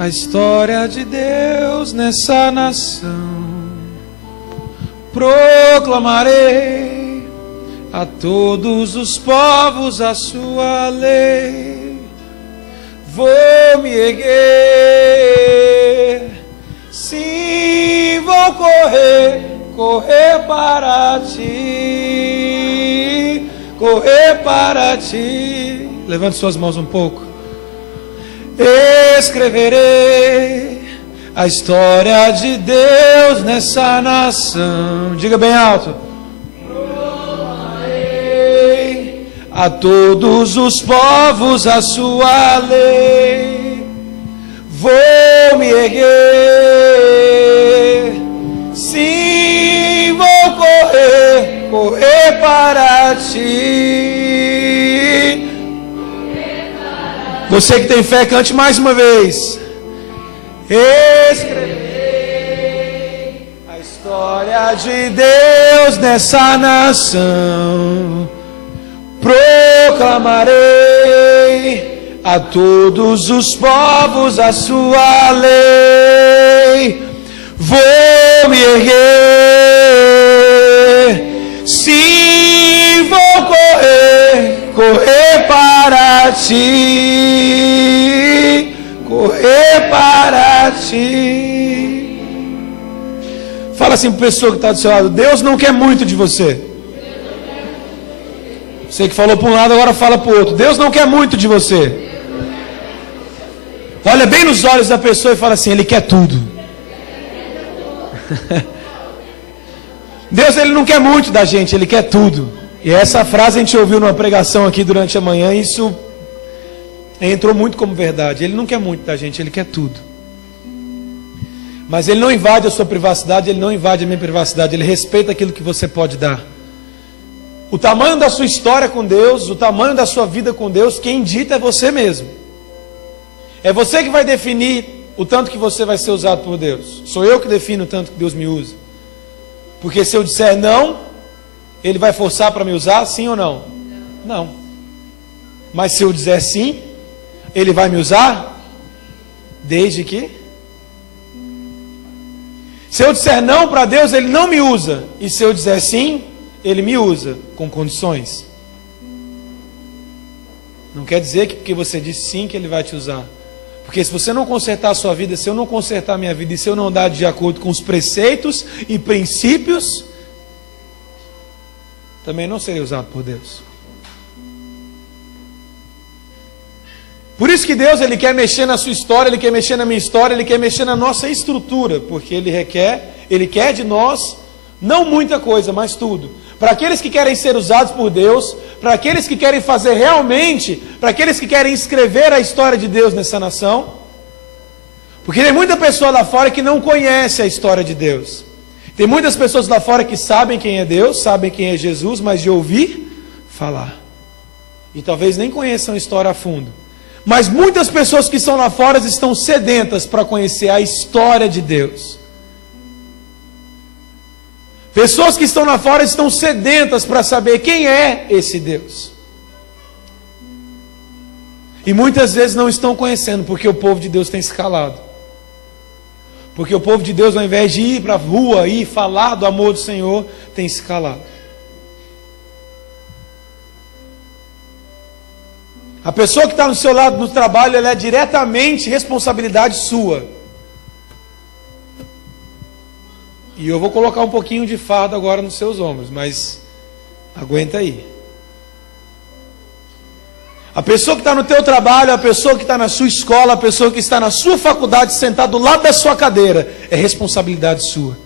a história de Deus nessa nação. Proclamarei a todos os povos a sua lei. Vou me erguer, sim, vou correr para ti, correr para ti. Levante suas mãos um pouco. Escreverei a história de Deus nessa nação. Diga bem alto. Proclamarei a todos os povos a sua lei. Vou me erguer, sim, vou correr para ti. Você que tem fé, cante mais uma vez. Escreverei a história de Deus nessa nação. Proclamarei a todos os povos a sua lei. Vou me erguer, sim, vou correr para ti, correr para ti. Fala assim para a pessoa que está do seu lado: Deus não quer muito de você. Você que falou para um lado, agora fala para o outro: Deus não quer muito de você. Olha bem nos olhos da pessoa e fala assim: Ele quer tudo. Deus, Ele não quer muito da gente, Ele quer tudo. E essa frase a gente ouviu numa pregação aqui durante a manhã, e isso entrou muito como verdade. Ele não quer muito da gente, Ele quer tudo. Mas Ele não invade a sua privacidade, Ele não invade a minha privacidade, Ele respeita aquilo que você pode dar. O tamanho da sua história com Deus, o tamanho da sua vida com Deus, quem dita é você mesmo. É você que vai definir o tanto que você vai ser usado por Deus. Sou eu que defino o tanto que Deus me usa. Porque se eu disser não, Ele vai forçar para me usar, sim ou não? Não. Mas se eu disser sim, Ele vai me usar? Desde que? Se eu disser não para Deus, Ele não me usa. E se eu disser sim, Ele me usa com condições. Não quer dizer que porque você disse sim que Ele vai te usar. Porque se você não consertar a sua vida, se eu não consertar a minha vida, e se eu não andar de acordo com os preceitos e princípios, também não serei usado por Deus. Por isso que Deus, Ele quer mexer na sua história, Ele quer mexer na minha história, Ele quer mexer na nossa estrutura, porque Ele quer de nós, não muita coisa, mas tudo. Para aqueles que querem ser usados por Deus, para aqueles que querem fazer realmente, para aqueles que querem escrever a história de Deus nessa nação. Porque tem muita pessoa lá fora que não conhece a história de Deus. Tem muitas pessoas lá fora que sabem quem é Deus, sabem quem é Jesus, mas de ouvir falar. E talvez nem conheçam a história a fundo. Mas muitas pessoas que estão lá fora estão sedentas para conhecer a história de Deus. Pessoas que estão lá fora estão sedentas para saber quem é esse Deus. E muitas vezes não estão conhecendo, porque o povo de Deus tem se calado. Porque o povo de Deus, ao invés de ir para a rua e falar do amor do Senhor, tem se calado. A pessoa que está no seu lado no trabalho, ela é diretamente responsabilidade sua. E eu vou colocar um pouquinho de fardo agora nos seus ombros, mas aguenta aí. A pessoa que está no teu trabalho, a pessoa que está na sua escola, a pessoa que está na sua faculdade, sentada do lado da sua cadeira, é responsabilidade sua.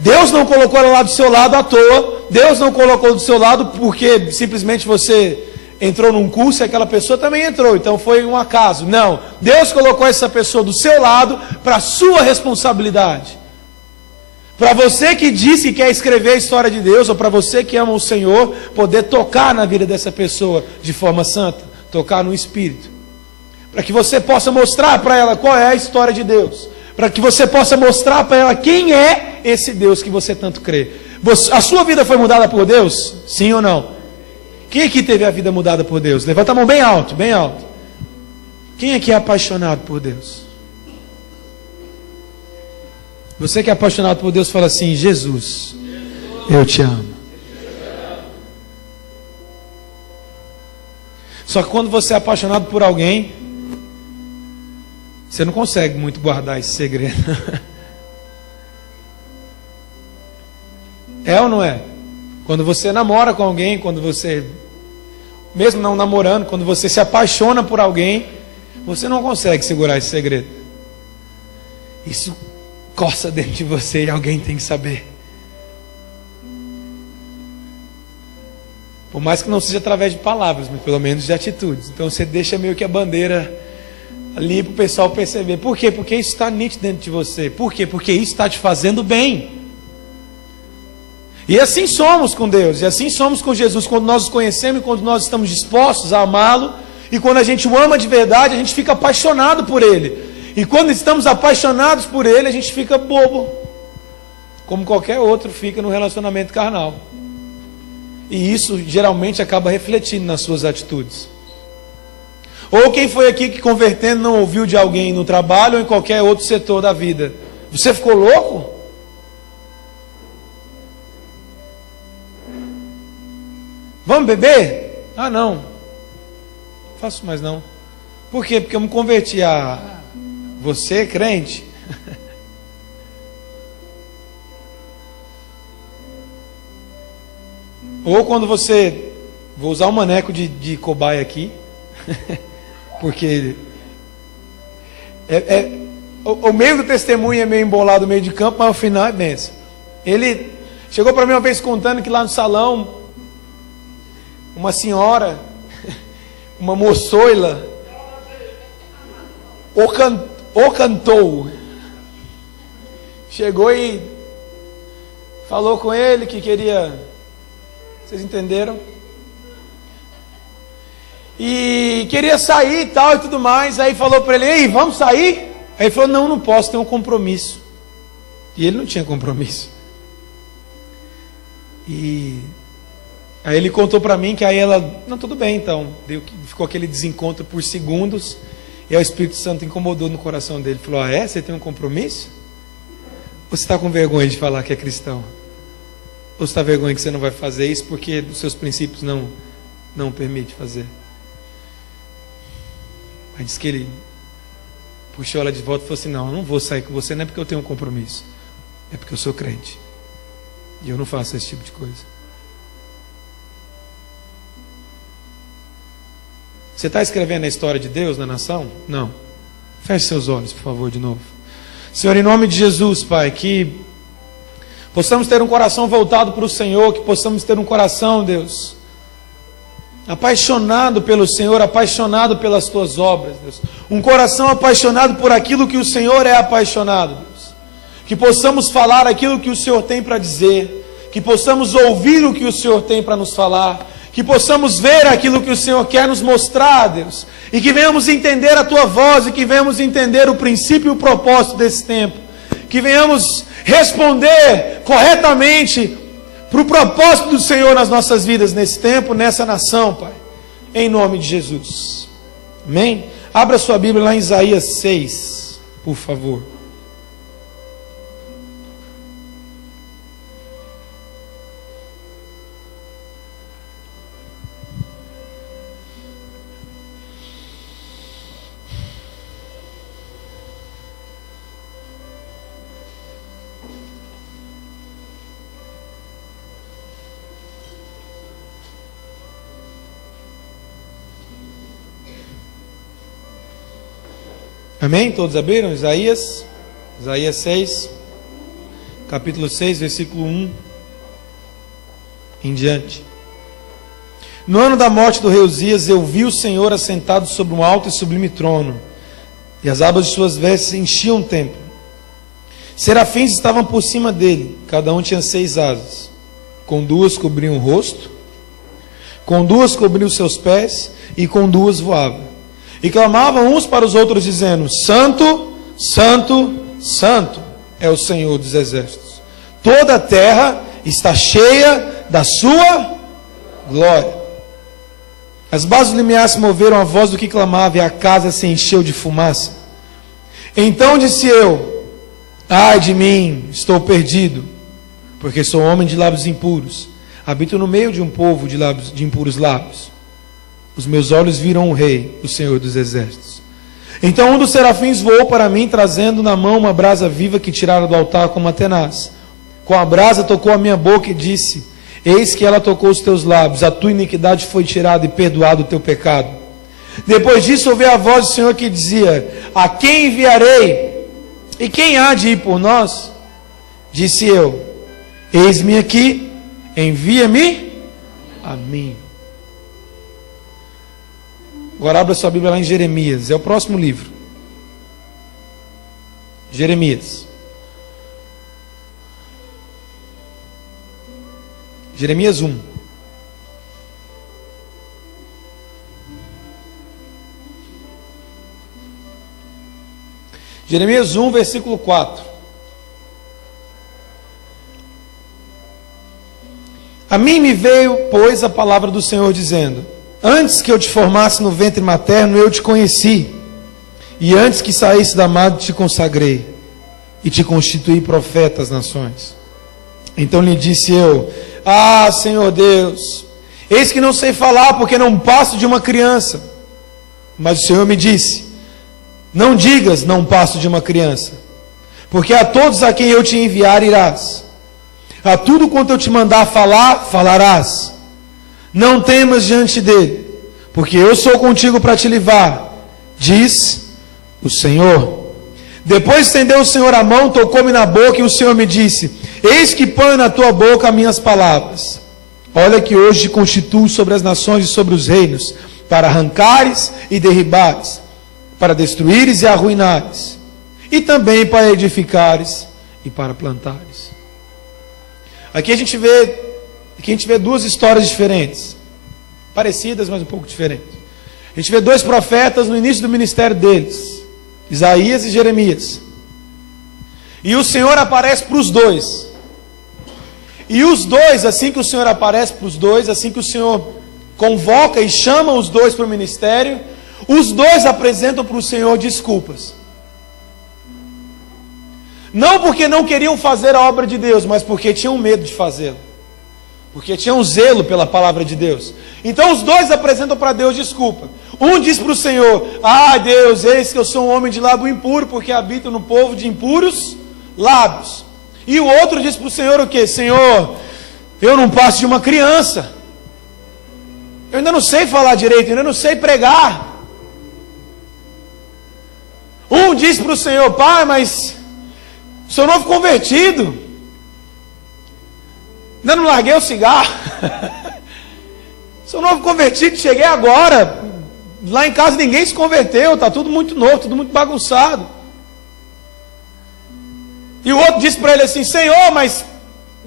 Deus não colocou ela lá do seu lado à toa. Deus não colocou do seu lado porque simplesmente você entrou num curso e aquela pessoa também entrou, então foi um acaso. Não, Deus colocou essa pessoa do seu lado para a sua responsabilidade. Para você que diz que quer escrever a história de Deus, ou para você que ama o Senhor, poder tocar na vida dessa pessoa de forma santa, tocar no Espírito. Para que você possa mostrar para ela qual é a história de Deus. Para que você possa mostrar para ela quem é esse Deus que você tanto crê. A sua vida foi mudada por Deus? Sim ou não? Quem aqui teve a vida mudada por Deus? Levanta a mão bem alto, bem alto. Quem aqui é apaixonado por Deus? Você que é apaixonado por Deus, fala assim: Jesus, eu te amo. Só que quando você é apaixonado por alguém, você não consegue muito guardar esse segredo. É ou não é? Quando você namora com alguém, quando você, mesmo não namorando, quando você se apaixona por alguém, você não consegue segurar esse segredo. Isso coça dentro de você e alguém tem que saber. Por mais que não seja através de palavras, mas pelo menos de atitudes. Então você deixa meio que a bandeira ali para o pessoal perceber. Por quê? Porque isso está nítido dentro de você. Por quê? Porque isso está te fazendo bem. E assim somos com Deus, e assim somos com Jesus. Quando nós o conhecemos, quando nós estamos dispostos a amá-lo, e quando a gente o ama de verdade, a gente fica apaixonado por Ele. E quando estamos apaixonados por Ele, a gente fica bobo, como qualquer outro fica no relacionamento carnal. E isso geralmente acaba refletindo nas suas atitudes. Ou quem foi aqui que convertendo não ouviu de alguém no trabalho ou em qualquer outro setor da vida? Você ficou louco? Vamos beber? Ah, não. Não faço mais não. Por quê? Porque eu me converti a você, crente. Ou quando você... Vou usar um maneco de cobaia aqui. Porque... O meio do testemunho é meio embolado no meio de campo, mas o final é bênção. Ele chegou para mim uma vez contando que lá no salão, uma senhora, uma moçoila, o cantou. Chegou e falou com ele que queria... Vocês entenderam? E queria sair e tal e tudo mais. Aí falou para ele: ei, vamos sair? Aí ele falou: não, não posso, tenho um compromisso. E ele não tinha compromisso. E aí ele contou para mim que aí ela: não, tudo bem então. Ficou aquele desencontro por segundos. E aí o Espírito Santo incomodou no coração dele. Falou: ah, é? Você tem um compromisso? Ou você está com vergonha de falar que é cristão? Ou você está com vergonha que você não vai fazer isso porque os seus princípios não permitem fazer? Aí disse que ele puxou ela de volta e falou assim: não, eu não vou sair com você, não é porque eu tenho um compromisso, é porque eu sou crente e eu não faço esse tipo de coisa. Você está escrevendo a história de Deus na nação? Não. Feche seus olhos, por favor, de novo. Senhor, em nome de Jesus, Pai, que possamos ter um coração voltado para o Senhor, que possamos ter um coração, Deus, apaixonado pelo Senhor, apaixonado pelas Tuas obras, Deus. Um coração apaixonado por aquilo que o Senhor é apaixonado, Deus. Que possamos falar aquilo que o Senhor tem para dizer, que possamos ouvir o que o Senhor tem para nos falar, que possamos ver aquilo que o Senhor quer nos mostrar, Deus, e que venhamos entender a Tua voz, e que venhamos entender o princípio e o propósito desse tempo, que venhamos responder corretamente para o propósito do Senhor nas nossas vidas, nesse tempo, nessa nação, Pai, em nome de Jesus, amém? Abra sua Bíblia lá em Isaías 6, por favor. Amém? Todos abriram? Isaías 6, capítulo 6, versículo 1 em diante. No ano da morte do rei Uzias, eu vi o Senhor assentado sobre um alto e sublime trono, e as abas de suas vestes enchiam o templo. Serafins estavam por cima dele, cada um tinha 6 asas. Com 2 cobriam o rosto, com 2 cobriam os seus pés, e com 2 voavam. E clamavam uns para os outros, dizendo: Santo, Santo, Santo é o Senhor dos exércitos. Toda a terra está cheia da sua glória. As bases do limiar se moveram à voz do que clamava, e a casa se encheu de fumaça. Então disse eu: Ai de mim, estou perdido, porque sou homem de lábios impuros. Habito no meio de um povo de impuros lábios. Os meus olhos viram o Rei, o Senhor dos Exércitos. Então um dos serafins voou para mim, trazendo na mão uma brasa viva que tirara do altar com uma tenaz. Com a brasa tocou a minha boca e disse: eis que ela tocou os teus lábios, a tua iniquidade foi tirada e perdoado o teu pecado. Depois disso ouvi a voz do Senhor que dizia: a quem enviarei? E quem há de ir por nós? Disse eu: eis-me aqui, envia-me a mim. Agora abra sua Bíblia lá em Jeremias, é o próximo livro. Jeremias. Jeremias 1. Jeremias 1, versículo 4. A mim me veio, pois, a palavra do Senhor dizendo: antes que eu te formasse no ventre materno, eu te conheci, e antes que saísse da madre te consagrei, e te constituí profeta às nações. Então lhe disse eu: ah, Senhor Deus, eis que não sei falar, porque não passo de uma criança. Mas o Senhor me disse: não digas, não passo de uma criança, porque a todos a quem eu te enviar irás, a tudo quanto eu te mandar falar, falarás. Não temas diante dele, porque eu sou contigo para te livrar, diz o Senhor. Depois estendeu o Senhor a mão, tocou-me na boca, e o Senhor me disse: eis que ponho na tua boca as minhas palavras. Olha que hoje te constituo sobre as nações e sobre os reinos, para arrancares e derribares, para destruíres e arruinares, e também para edificares e para plantares. Aqui a gente vê duas histórias diferentes, parecidas, mas um pouco diferentes. A gente vê dois profetas no início do ministério deles, Isaías e Jeremias. E o Senhor aparece para os dois. E os dois, assim que o Senhor aparece para os dois, assim que o Senhor convoca e chama os dois para o ministério, os dois apresentam para o Senhor desculpas. Não porque não queriam fazer a obra de Deus, mas porque tinham medo de fazê-lo. Porque tinham zelo pela palavra de Deus. Então os dois apresentam para Deus desculpa. Um diz para o Senhor: ah, Deus, eis que eu sou um homem de lábio impuro, porque habito no povo de impuros lábios. E o outro diz para o Senhor o quê? Senhor, eu não passo de uma criança. Eu ainda não sei falar direito, eu ainda não sei pregar. Um diz para o Senhor: pai, mas sou novo convertido, ainda não larguei o cigarro. Sou novo convertido, cheguei agora. Lá em casa ninguém se converteu, está tudo muito novo, tudo muito bagunçado. E o outro disse para ele assim: Senhor, mas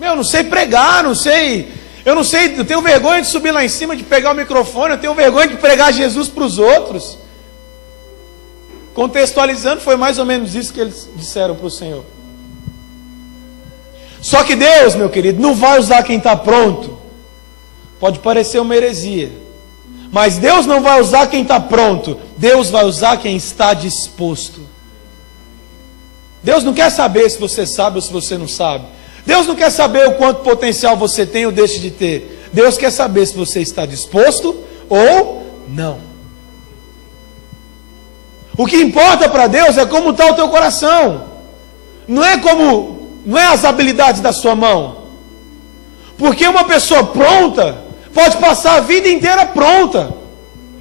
eu não sei pregar, eu tenho vergonha de subir lá em cima, de pegar o microfone, eu tenho vergonha de pregar Jesus para os outros. Contextualizando, foi mais ou menos isso que eles disseram para o Senhor. Só que Deus, meu querido, não vai usar quem está pronto. Pode parecer uma heresia, mas Deus não vai usar quem está pronto. Deus vai usar quem está disposto. Deus não quer saber se você sabe ou se você não sabe. Deus não quer saber o quanto potencial você tem ou deixa de ter. Deus quer saber se você está disposto ou não. O que importa para Deus é como está o teu coração. Não é as habilidades da sua mão. Porque uma pessoa pronta pode passar a vida inteira pronta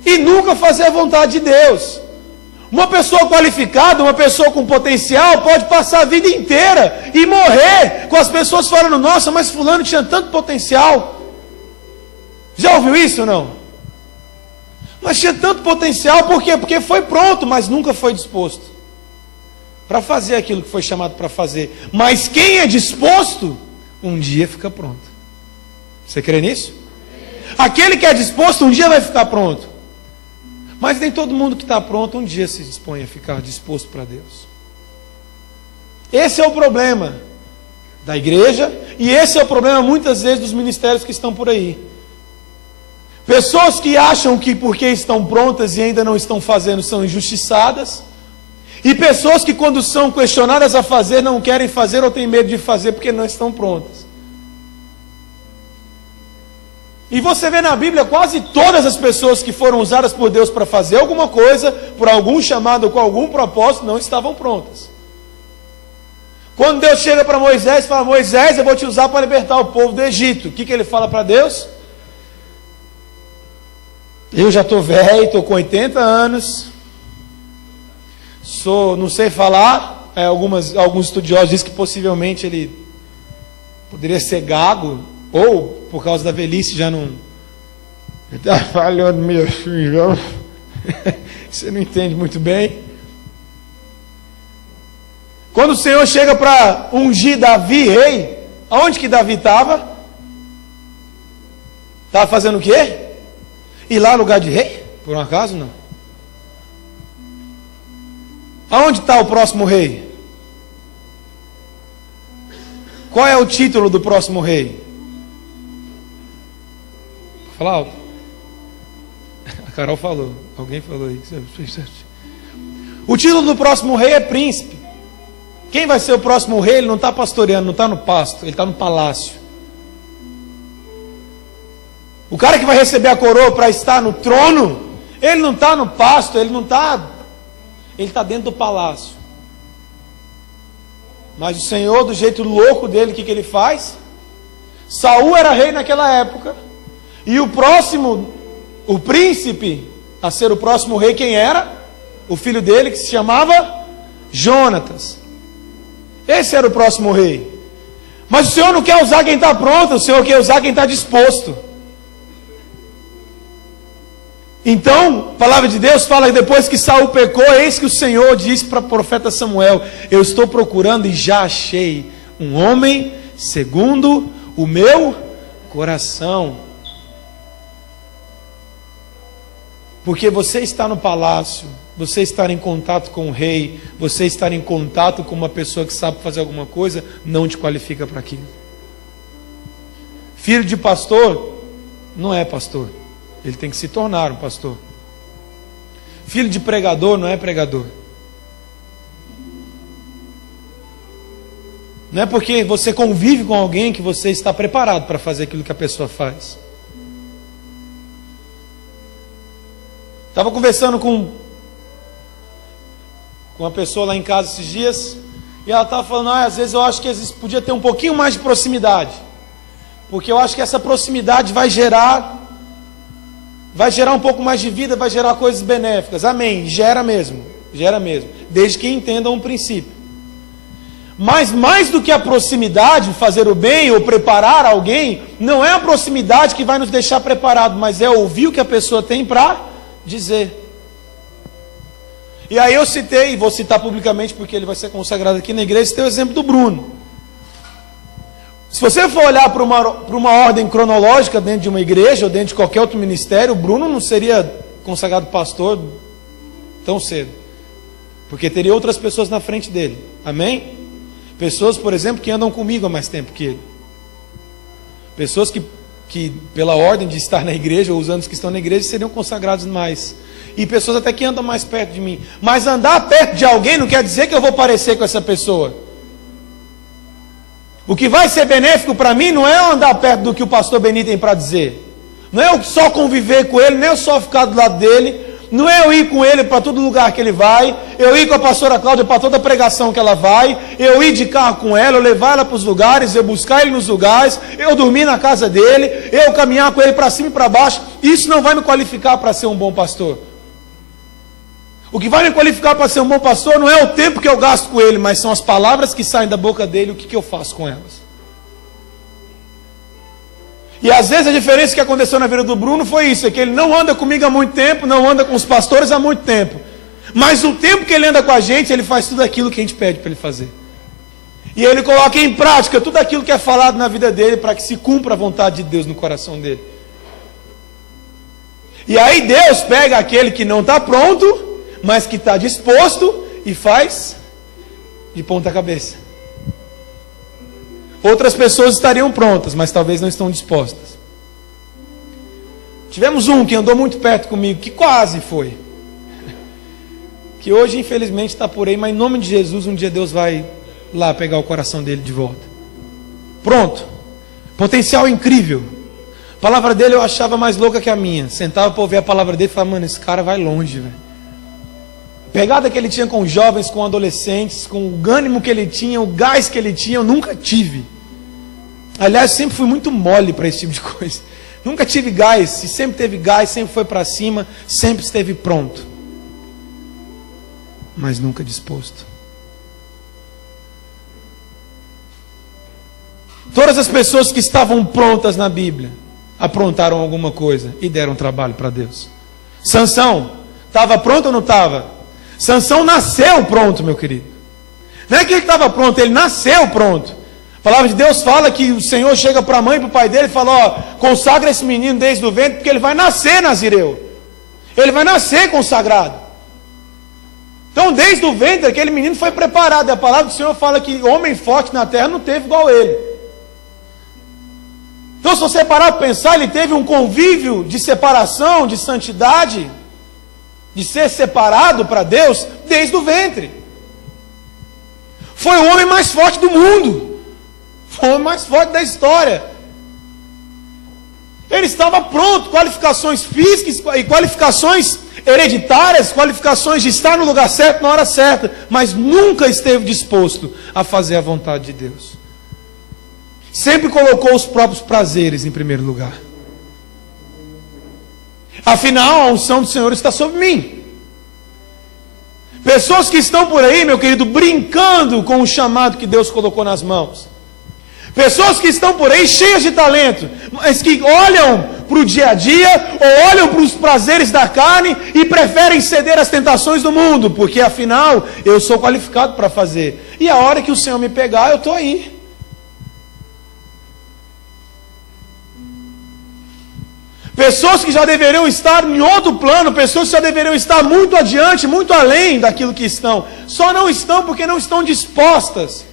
e nunca fazer a vontade de Deus. Uma pessoa qualificada, uma pessoa com potencial, pode passar a vida inteira e morrer com as pessoas falando: nossa, mas fulano tinha tanto potencial. Já ouviu isso ou não? Mas tinha tanto potencial, por quê? Porque foi pronto, mas nunca foi disposto para fazer aquilo que foi chamado para fazer. Mas quem é disposto, um dia fica pronto. Você crê nisso? Aquele que é disposto, um dia vai ficar pronto. Mas nem todo mundo que está pronto, um dia se dispõe a ficar disposto para Deus. Esse é o problema da igreja, e esse é o problema muitas vezes dos ministérios que estão por aí. Pessoas que acham que porque estão prontas e ainda não estão fazendo são injustiçadas, E pessoas que, quando são questionadas a fazer, não querem fazer ou têm medo de fazer porque não estão prontas. E você vê na Bíblia quase todas as pessoas que foram usadas por Deus para fazer alguma coisa, por algum chamado ou com algum propósito, não estavam prontas. Quando Deus chega para Moisés e fala: Moisés, eu vou te usar para libertar o povo do Egito. O que ele fala para Deus? Eu já estou velho, estou com 80 anos, não sei falar. Alguns estudiosos dizem que possivelmente ele poderia ser gago, ou por causa da velhice já não... Ele está falhando meio assim, viu? Você não entende muito bem. Quando o Senhor chega para ungir Davi rei, aonde que Davi estava? Estava fazendo o quê? Ir lá no lugar de rei? Por um acaso não? Aonde está o próximo rei? Qual é o título do próximo rei? Vou falar alto. A Carol falou. Alguém falou aí. O título do próximo rei é príncipe. Quem vai ser o próximo rei? Ele não está pastoreando, não está no pasto, ele está no palácio. O cara que vai receber a coroa para estar no trono, ele não está no pasto, ele está dentro do palácio. Mas o Senhor, do jeito louco dele, o que ele faz? Saul era rei naquela época, e o príncipe a ser o próximo rei, quem era? O filho dele, que se chamava Jonatas. Esse era o próximo rei. Mas o Senhor não quer usar quem está pronto, o Senhor quer usar quem está disposto. Então, a palavra de Deus fala que depois que Saul pecou, eis que o Senhor disse para o profeta Samuel: eu estou procurando e já achei um homem segundo o meu coração. Porque você está no palácio, você estar em contato com o rei, você estar em contato com uma pessoa que sabe fazer alguma coisa, não te qualifica para aquilo. Filho de pastor não é pastor, ele tem que se tornar um pastor. Filho de pregador não é pregador. Não é porque você convive com alguém que você está preparado para fazer aquilo que a pessoa faz. Estava conversando com uma pessoa lá em casa esses dias, e ela estava falando: às vezes eu acho que podia ter um pouquinho mais de proximidade, porque eu acho que essa proximidade vai gerar um pouco mais de vida, vai gerar coisas benéficas. Amém, gera mesmo, desde que entendam um princípio. Mas mais do que a proximidade, fazer o bem ou preparar alguém, não é a proximidade que vai nos deixar preparados, mas é ouvir o que a pessoa tem para dizer. E aí eu citei, vou citar publicamente porque ele vai ser consagrado aqui na igreja, tem o exemplo do Bruno. Se você for olhar para uma ordem cronológica dentro de uma igreja ou dentro de qualquer outro ministério, o Bruno não seria consagrado pastor tão cedo, porque teria outras pessoas na frente dele. Amém? Pessoas, por exemplo, que andam comigo há mais tempo que ele. Pessoas que pela ordem de estar na igreja, ou os anos que estão na igreja, seriam consagrados mais. E pessoas até que andam mais perto de mim. Mas andar perto de alguém não quer dizer que eu vou parecer com essa pessoa. O que vai ser benéfico para mim não é andar perto do que o pastor Benito tem para dizer. Não é eu só conviver com ele, nem eu só ficar do lado dele. Não é eu ir com ele para todo lugar que ele vai, eu ir com a pastora Cláudia para toda pregação que ela vai, eu ir de carro com ela, eu levar ela para os lugares, eu buscar ele nos lugares, eu dormir na casa dele, eu caminhar com ele para cima e para baixo. Isso não vai me qualificar para ser um bom pastor. O que vai me qualificar para ser um bom pastor não é o tempo que eu gasto com ele, mas são as palavras que saem da boca dele, o que eu faço com elas. E às vezes a diferença que aconteceu na vida do Bruno foi isso, é que ele não anda comigo há muito tempo, não anda com os pastores há muito tempo. Mas o tempo que ele anda com a gente, ele faz tudo aquilo que a gente pede para ele fazer. E ele coloca em prática tudo aquilo que é falado na vida dele, para que se cumpra a vontade de Deus no coração dele. E aí Deus pega aquele que não está pronto, mas que está disposto, e faz de ponta cabeça. Outras pessoas estariam prontas, mas talvez não estão dispostas. Tivemos um que andou muito perto comigo, que quase foi. que hoje infelizmente está por aí, mas em nome de Jesus um dia Deus vai lá pegar o coração dele de volta. Pronto, potencial incrível. A palavra dele eu achava mais louca que a minha. Sentava para ouvir a palavra dele e falava, mano, esse cara vai longe, velho. Pegada que ele tinha com jovens, com adolescentes, com o ânimo que ele tinha, o gás que ele tinha, eu nunca tive. Aliás, sempre fui muito mole para esse tipo de coisa. Nunca tive gás, e sempre teve gás, sempre foi para cima, sempre esteve pronto. Mas nunca disposto. Todas as pessoas que estavam prontas na Bíblia aprontaram alguma coisa e deram trabalho para Deus. Sansão, estava pronto ou não estava? Sansão nasceu pronto, meu querido. Não é que ele estava pronto, ele nasceu pronto. A palavra de Deus fala que o Senhor chega para a mãe e para o pai dele e fala, ó, consagra esse menino desde o ventre, porque ele vai nascer nazireu. Ele vai nascer consagrado. Então, desde o ventre, aquele menino foi preparado. E a palavra do Senhor fala que homem forte na terra não teve igual ele. Então, se você parar para pensar, ele teve um convívio de separação, de santidade, de ser separado para Deus desde o ventre. Foi o homem mais forte do mundo. Foi o homem mais forte da história. Ele estava pronto, qualificações físicas e qualificações hereditárias, qualificações de estar no lugar certo na hora certa, mas nunca esteve disposto a fazer a vontade de Deus. Sempre colocou os próprios prazeres em primeiro lugar. Afinal, a unção do Senhor está sobre mim. Pessoas que estão por aí, meu querido, brincando com o chamado que Deus colocou nas mãos. Pessoas que estão por aí cheias de talento, mas que olham para o dia a dia, ou olham para os prazeres da carne e preferem ceder às tentações do mundo, porque afinal eu sou qualificado para fazer. E a hora que o Senhor me pegar, eu estou aí. Pessoas que já deveriam estar em outro plano, pessoas que já deveriam estar muito adiante, muito além daquilo que estão, só não estão porque não estão dispostas.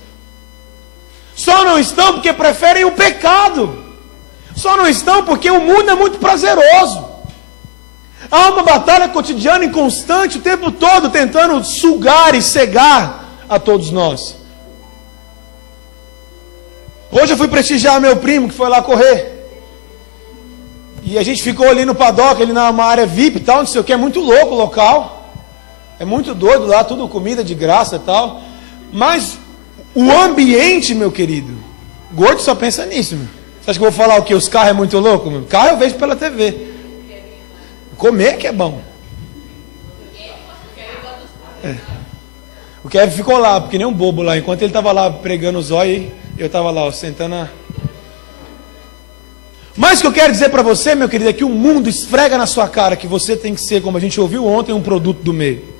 Só não estão porque preferem o pecado. Só não estão porque o mundo é muito prazeroso. Há uma batalha cotidiana e constante o tempo todo tentando sugar e cegar a todos nós. Hoje eu fui prestigiar meu primo que foi lá correr. E a gente ficou ali no paddock, ali numa área VIP e tal, não sei o que, é muito louco o local. É muito doido lá, tudo comida de graça e tal. Mas o ambiente, meu querido, gordo só pensa nisso, meu. Você acha que eu vou falar o quê? Os carros é muito louco, meu? Carro eu vejo pela TV. Comer que é bom. É. O Kevin ficou lá, porque nem um bobo lá. Enquanto ele estava lá pregando os olhos, eu estava lá, ó, sentando a... Mas o que eu quero dizer para você, meu querido, é que o mundo esfrega na sua cara que você tem que ser, como a gente ouviu ontem, um produto do meio.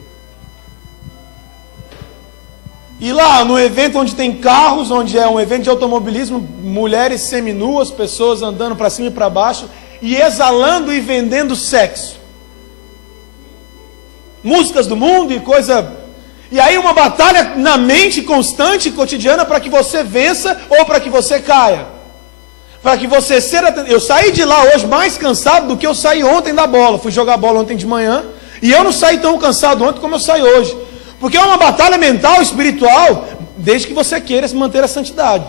E lá no evento onde tem carros, onde é um evento de automobilismo, mulheres seminuas, pessoas andando para cima e para baixo, e exalando e vendendo sexo. Músicas do mundo e coisa... E aí uma batalha na mente constante, cotidiana, para que você vença ou para que você caia. Para que você seja... Eu saí de lá hoje mais cansado do que eu saí ontem da bola. Fui jogar bola ontem de manhã. E eu não saí tão cansado ontem como eu saí hoje. Porque é uma batalha mental, espiritual, desde que você queira se manter a santidade.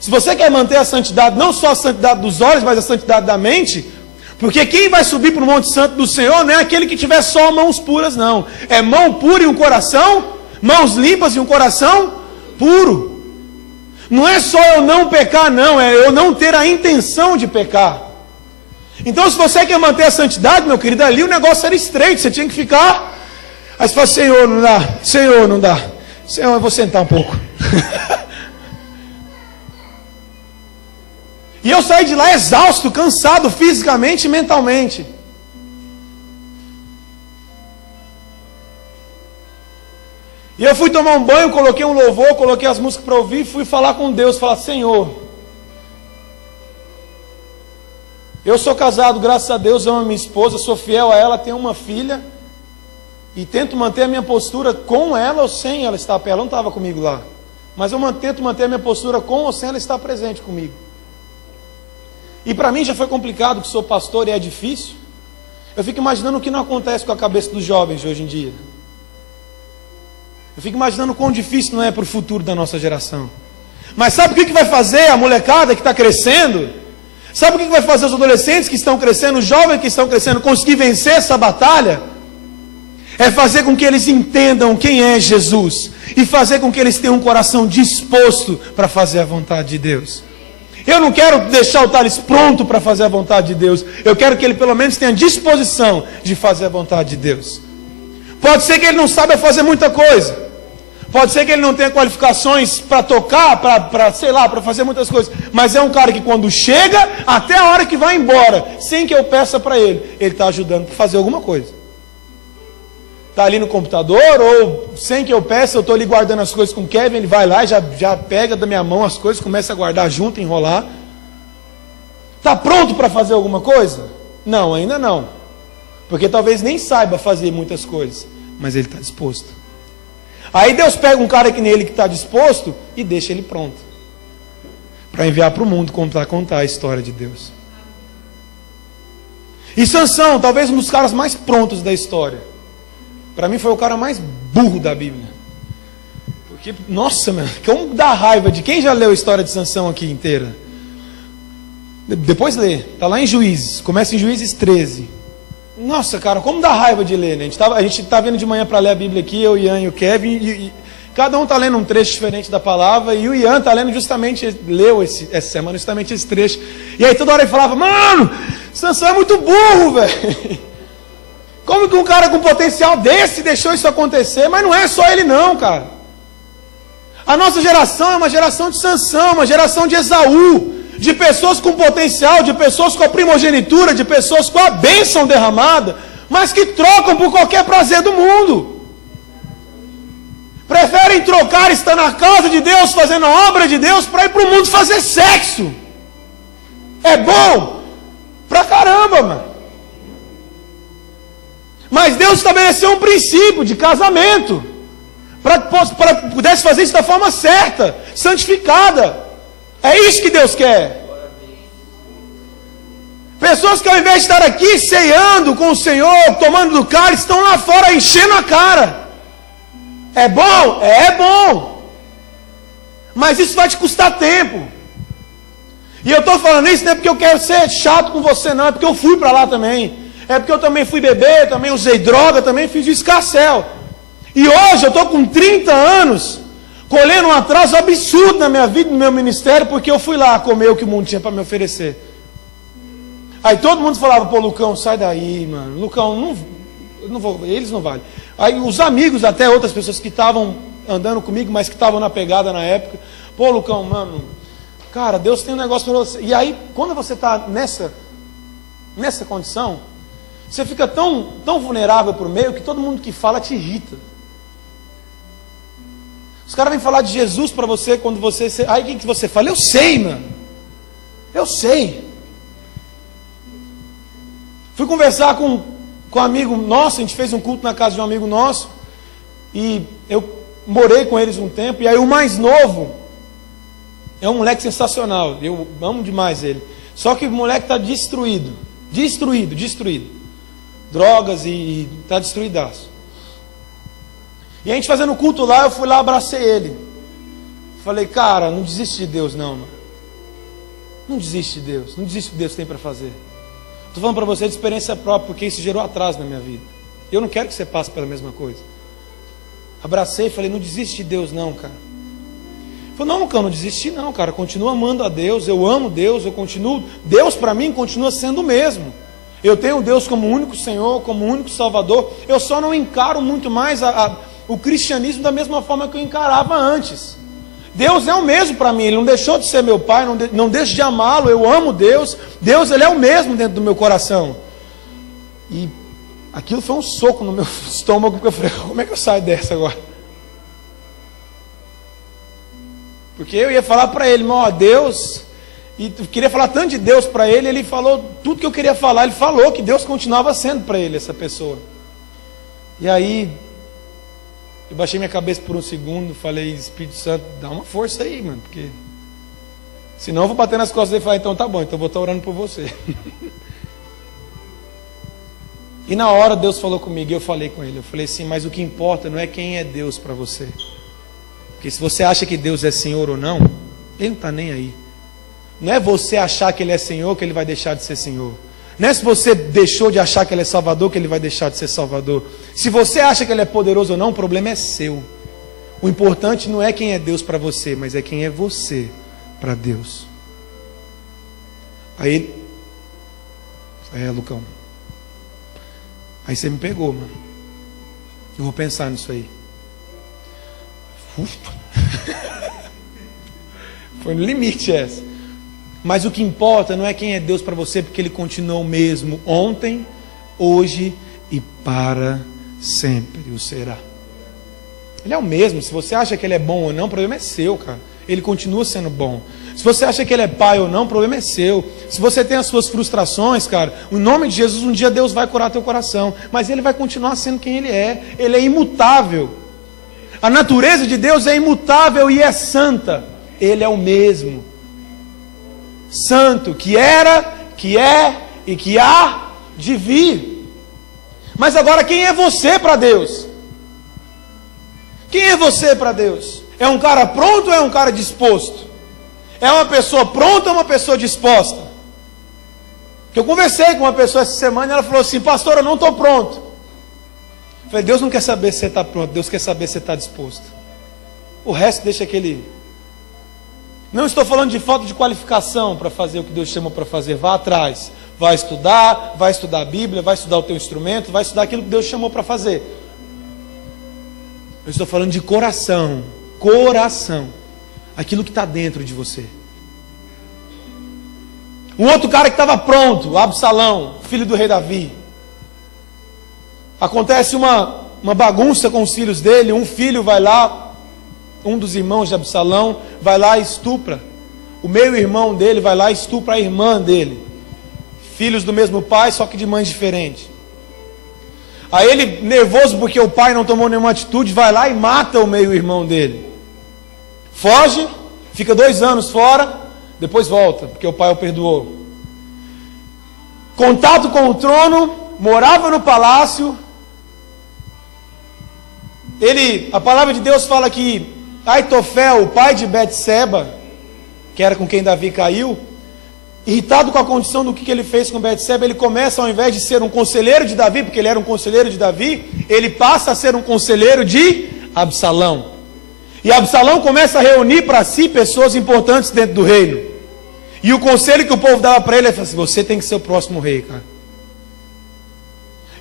Se você quer manter a santidade, não só a santidade dos olhos, mas a santidade da mente, porque quem vai subir para o Monte Santo do Senhor não é aquele que tiver só mãos puras, não. É mão pura e um coração, mãos limpas e um coração puro. Não é só eu não pecar, não, é eu não ter a intenção de pecar. Então, se você quer manter a santidade, meu querido, ali o negócio era estreito, você tinha que ficar. Aí você fala, Senhor, não dá, Senhor, não dá. Senhor, eu vou sentar um pouco. E eu saí de lá exausto, cansado, fisicamente e mentalmente. E eu fui tomar um banho, coloquei um louvor, coloquei as músicas para ouvir, fui falar com Deus, falar, Senhor, eu sou casado, graças a Deus, amo a minha esposa, sou fiel a ela, tenho uma filha, e tento manter a minha postura com ela ou sem ela estar perto. Ela não estava comigo lá, mas eu tento manter a minha postura com ou sem ela estar presente comigo. E para mim já foi complicado, que sou pastor e é difícil. Eu fico imaginando o que não acontece com a cabeça dos jovens de hoje em dia. Eu fico imaginando o quão difícil não é para o futuro da nossa geração. Mas sabe o que vai fazer a molecada que está crescendo? Sabe o que vai fazer os adolescentes que estão crescendo, os jovens que estão crescendo, conseguir vencer essa batalha? É fazer com que eles entendam quem é Jesus. E fazer com que eles tenham um coração disposto para fazer a vontade de Deus. Eu não quero deixar o Thales pronto para fazer a vontade de Deus. Eu quero que ele pelo menos tenha disposição de fazer a vontade de Deus. Pode ser que ele não saiba fazer muita coisa. Pode ser que ele não tenha qualificações para tocar, para fazer muitas coisas. Mas é um cara que quando chega, até a hora que vai embora, sem que eu peça para ele está ajudando para fazer alguma coisa. Está ali no computador, ou sem que eu peça, eu estou ali guardando as coisas com o Kevin, ele vai lá e já pega da minha mão as coisas, começa a guardar junto, enrolar. Está pronto para fazer alguma coisa? Não, ainda não. Porque talvez nem saiba fazer muitas coisas, mas ele está disposto. Aí Deus pega um cara que nele que está disposto e deixa ele pronto. Para enviar para o mundo contar a história de Deus. E Sansão, talvez um dos caras mais prontos da história. Para mim foi o cara mais burro da Bíblia. Porque, nossa, mano, como dá raiva de quem já leu a história de Sansão aqui inteira. Depois lê, está lá em Juízes, começa em Juízes 13. Nossa, cara, como dá raiva de ler, né? A gente tá vendo de manhã para ler a Bíblia aqui, eu, o Ian e o Kevin, e cada um está lendo um trecho diferente da palavra, e o Ian está lendo leu essa semana justamente esse trecho. E aí toda hora ele falava, mano, Sansão é muito burro, velho. Como que um cara com potencial desse deixou isso acontecer? Mas não é só ele não, cara. A nossa geração é uma geração de Sansão, uma geração de Esaú, de pessoas com potencial, de pessoas com a primogenitura, de pessoas com a bênção derramada, mas que trocam por qualquer prazer do mundo. Preferem trocar estar na casa de Deus, fazendo a obra de Deus, para ir para o mundo fazer sexo. É bom? Pra caramba, mano. Mas Deus estabeleceu um princípio de casamento, para que pudesse fazer isso da forma certa, santificada. É isso que Deus quer. Pessoas que ao invés de estar aqui ceando com o Senhor, tomando do cálice, estão lá fora enchendo a cara. É bom? É bom. Mas isso vai te custar tempo. E eu estou falando isso não é porque eu quero ser chato com você, não. É porque eu fui para lá também. É porque eu também fui beber, também usei droga, também fiz escarcéu. E hoje eu estou com 30 anos, colhendo um atraso absurdo na minha vida, no meu ministério, porque eu fui lá comer o que o mundo tinha para me oferecer. Aí todo mundo falava, pô, Lucão, sai daí, mano. Lucão, não vou, eles não valem. Aí os amigos, até outras pessoas que estavam andando comigo, mas que estavam na pegada na época, pô, Lucão, mano, cara, Deus tem um negócio para você. E aí, quando você está nessa condição, você fica tão vulnerável para o meio que todo mundo que fala te irrita. Os caras vêm falar de Jesus para você quando você... Aí o que você fala? Eu sei, mano. Eu sei. Fui conversar com um amigo nosso, a gente fez um culto na casa de um amigo nosso. E eu morei com eles um tempo. E aí o mais novo é um moleque sensacional. Eu amo demais ele. Só que o moleque está destruído. Destruído. Drogas e está destruidaço. E a gente fazendo culto lá, eu fui lá, abracei ele. Falei, cara, não desiste de Deus não, mano. Não desiste de Deus. Não desiste do que Deus tem para fazer. Estou falando para você de experiência própria, porque isso gerou atraso na minha vida. Eu não quero que você passe pela mesma coisa. Abracei e falei, não desiste de Deus não, cara. Ele falou, não, cara, não desisti não, cara. Continuo amando a Deus, eu amo Deus, eu continuo... Deus para mim continua sendo o mesmo. Eu tenho Deus como único Senhor, como único Salvador. Eu só não encaro muito mais o cristianismo da mesma forma que eu encarava antes. Deus é o mesmo para mim. Ele não deixou de ser meu pai, não deixo de amá-lo. Eu amo Deus. Deus, ele é o mesmo dentro do meu coração. E aquilo foi um soco no meu estômago, porque eu falei, como é que eu saio dessa agora? Porque eu ia falar para ele, ó, Deus... E queria falar tanto de Deus para ele, ele falou tudo que eu queria falar. Ele falou que Deus continuava sendo para ele essa pessoa. E aí, eu baixei minha cabeça por um segundo, falei, Espírito Santo, dá uma força aí, mano, porque senão eu vou bater nas costas dele e falar, então tá bom, então eu vou estar orando por você. E na hora Deus falou comigo, e eu falei com ele, eu falei assim, mas o que importa não é quem é Deus para você. Porque se você acha que Deus é Senhor ou não, Ele não está nem aí. Não é você achar que Ele é Senhor que Ele vai deixar de ser Senhor. Não é se você deixou de achar que Ele é Salvador que Ele vai deixar de ser Salvador. Se você acha que Ele é poderoso ou não, o problema é seu. O importante não é quem é Deus para você, mas é quem é você para Deus. Aí, Lucão, aí você me pegou, mano. Eu vou pensar nisso aí. Ufa. Foi no limite essa. Mas o que importa não é quem é Deus para você, porque Ele continua o mesmo ontem, hoje e para sempre o será. Ele é o mesmo. Se você acha que Ele é bom ou não, o problema é seu, cara. Ele continua sendo bom. Se você acha que Ele é pai ou não, o problema é seu. Se você tem as suas frustrações, cara, em nome de Jesus, um dia Deus vai curar teu coração. Mas Ele vai continuar sendo quem Ele é. Ele é imutável. A natureza de Deus é imutável e é santa. Ele é o mesmo. Santo, que era, que é e que há de vir. Mas agora, quem é você para Deus? Quem é você para Deus? É um cara pronto ou é um cara disposto? É uma pessoa pronta ou uma pessoa disposta? Porque eu conversei com uma pessoa essa semana e ela falou assim, pastor, eu não estou pronto. Eu falei, Deus não quer saber se você está pronto, Deus quer saber se você está disposto. O resto deixa aquele... Não estou falando de falta de qualificação para fazer o que Deus chama para fazer. Vá atrás, vai estudar a Bíblia, vai estudar o teu instrumento, vai estudar aquilo que Deus chamou para fazer. Eu estou falando de coração, aquilo que está dentro de você. Um outro cara que estava pronto, Absalão, filho do rei Davi. Acontece uma bagunça com os filhos dele, um filho vai lá, um dos irmãos de Absalão vai lá e estupra. O meio-irmão dele vai lá e estupra a irmã dele. Filhos do mesmo pai, só que de mães diferentes. Aí ele, nervoso porque o pai não tomou nenhuma atitude, vai lá e mata o meio-irmão dele. Foge, fica 2 anos fora, depois volta, porque o pai o perdoou. Contato com o trono, morava no palácio. A palavra de Deus fala que Aitofel, o pai de Betseba, que era com quem Davi caiu, irritado com a condição do que ele fez com Betseba, ele começa, ao invés de ser um conselheiro de Davi, porque ele era um conselheiro de Davi, ele passa a ser um conselheiro de Absalão. E Absalão começa a reunir para si pessoas importantes dentro do reino. E o conselho que o povo dava para ele é assim, você tem que ser o próximo rei, cara.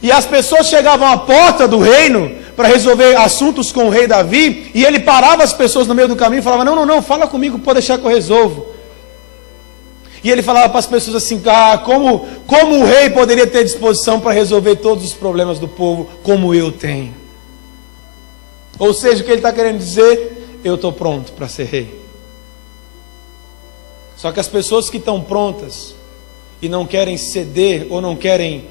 E as pessoas chegavam à porta do reino para resolver assuntos com o rei Davi, e ele parava as pessoas no meio do caminho e falava, não, fala comigo, pode deixar que eu resolvo. E ele falava para as pessoas assim, como o rei poderia ter disposição para resolver todos os problemas do povo, como eu tenho. Ou seja, o que ele está querendo dizer, eu estou pronto para ser rei. Só que as pessoas que estão prontas e não querem ceder ou não querem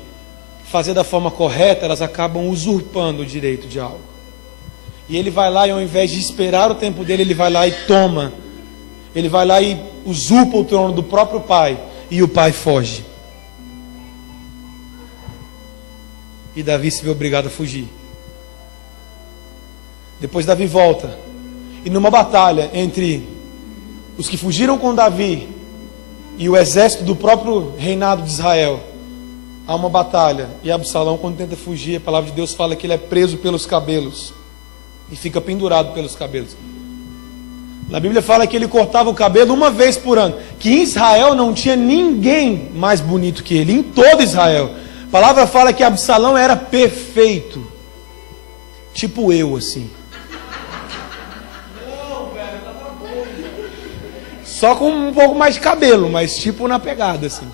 fazer da forma correta, elas acabam usurpando o direito de algo. E ele vai lá e ao invés de esperar o tempo dele, ele vai lá e toma. Ele vai lá e usurpa o trono do próprio pai. E o pai foge. E Davi se vê obrigado a fugir. Depois Davi volta. E numa batalha entre os que fugiram com Davi e o exército do próprio reinado de Israel, há uma batalha, e Absalão, quando tenta fugir, a palavra de Deus fala que ele é preso pelos cabelos e fica pendurado pelos cabelos. Na Bíblia fala que ele cortava o cabelo uma vez por ano, que em Israel não tinha ninguém mais bonito que ele, em todo Israel. A palavra fala que Absalão era perfeito, tipo eu assim. Só com um pouco mais de cabelo, mas tipo na pegada assim.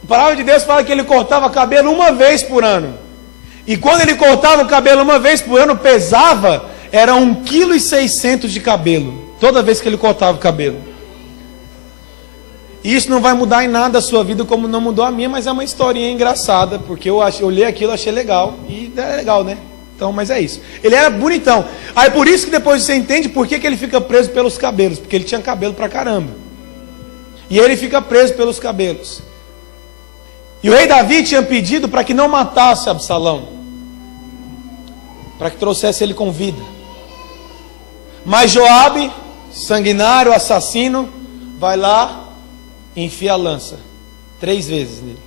A palavra de Deus fala que ele cortava cabelo uma vez por ano. E quando ele cortava o cabelo uma vez por ano, pesava, era 1,6 kg de cabelo. Toda vez que ele cortava o cabelo. E isso não vai mudar em nada a sua vida, como não mudou a minha, mas é uma historinha engraçada, porque eu olhei aquilo, achei legal. E é legal, né? Então, mas é isso. Ele era bonitão. Aí por isso que depois você entende por que ele fica preso pelos cabelos. Porque ele tinha cabelo pra caramba. E ele fica preso pelos cabelos. E o rei Davi tinha pedido para que não matasse Absalão, para que trouxesse ele com vida. Mas Joabe, sanguinário, assassino, vai lá e enfia a lança 3 vezes nele.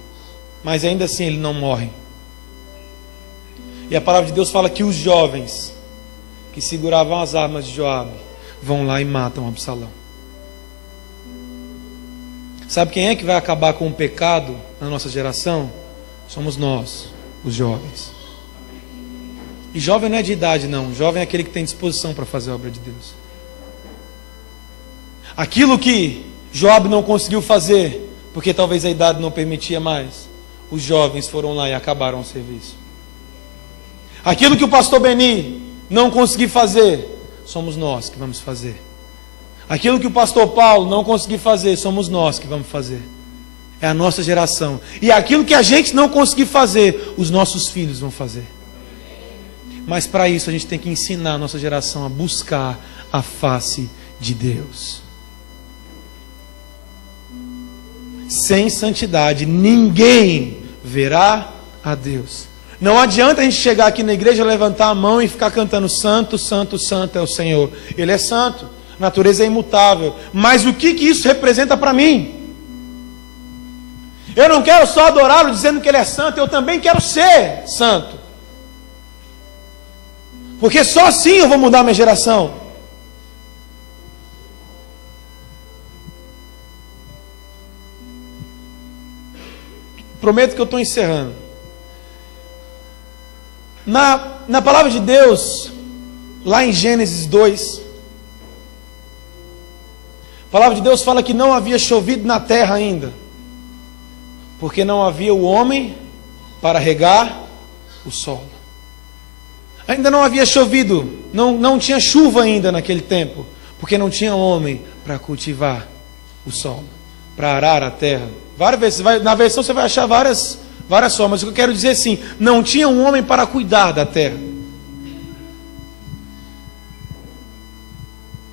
Mas ainda assim ele não morre. E a palavra de Deus fala que os jovens que seguravam as armas de Joabe vão lá e matam Absalão. Sabe quem é que vai acabar com o pecado na nossa geração? Somos nós, os jovens. E jovem não é de idade não, jovem é aquele que tem disposição para fazer a obra de Deus. Aquilo que Joabe não conseguiu fazer, porque talvez a idade não permitia mais, os jovens foram lá e acabaram o serviço. Aquilo que o pastor Beni não conseguiu fazer, somos nós que vamos fazer. Aquilo que o pastor Paulo não conseguiu fazer, somos nós que vamos fazer. É a nossa geração. E aquilo que a gente não conseguir fazer, os nossos filhos vão fazer. Mas para isso a gente tem que ensinar a nossa geração a buscar a face de Deus. Sem santidade ninguém verá a Deus. Não adianta a gente chegar aqui na igreja, levantar a mão e ficar cantando santo, santo, santo é o Senhor. Ele é santo, a natureza é imutável. Mas o que isso representa para mim? Eu não quero só adorá-lo dizendo que ele é santo, eu também quero ser santo. Porque só assim eu vou mudar minha geração. Prometo que eu estou encerrando. Na palavra de Deus, lá em Gênesis 2, a palavra de Deus fala que não havia chovido na terra ainda, porque não havia o homem para regar o solo. Ainda não havia chovido, não tinha chuva ainda naquele tempo, porque não tinha homem para cultivar o solo, para arar a terra. Várias vezes, na versão você vai achar várias formas. O que eu quero dizer assim, não tinha um homem para cuidar da terra.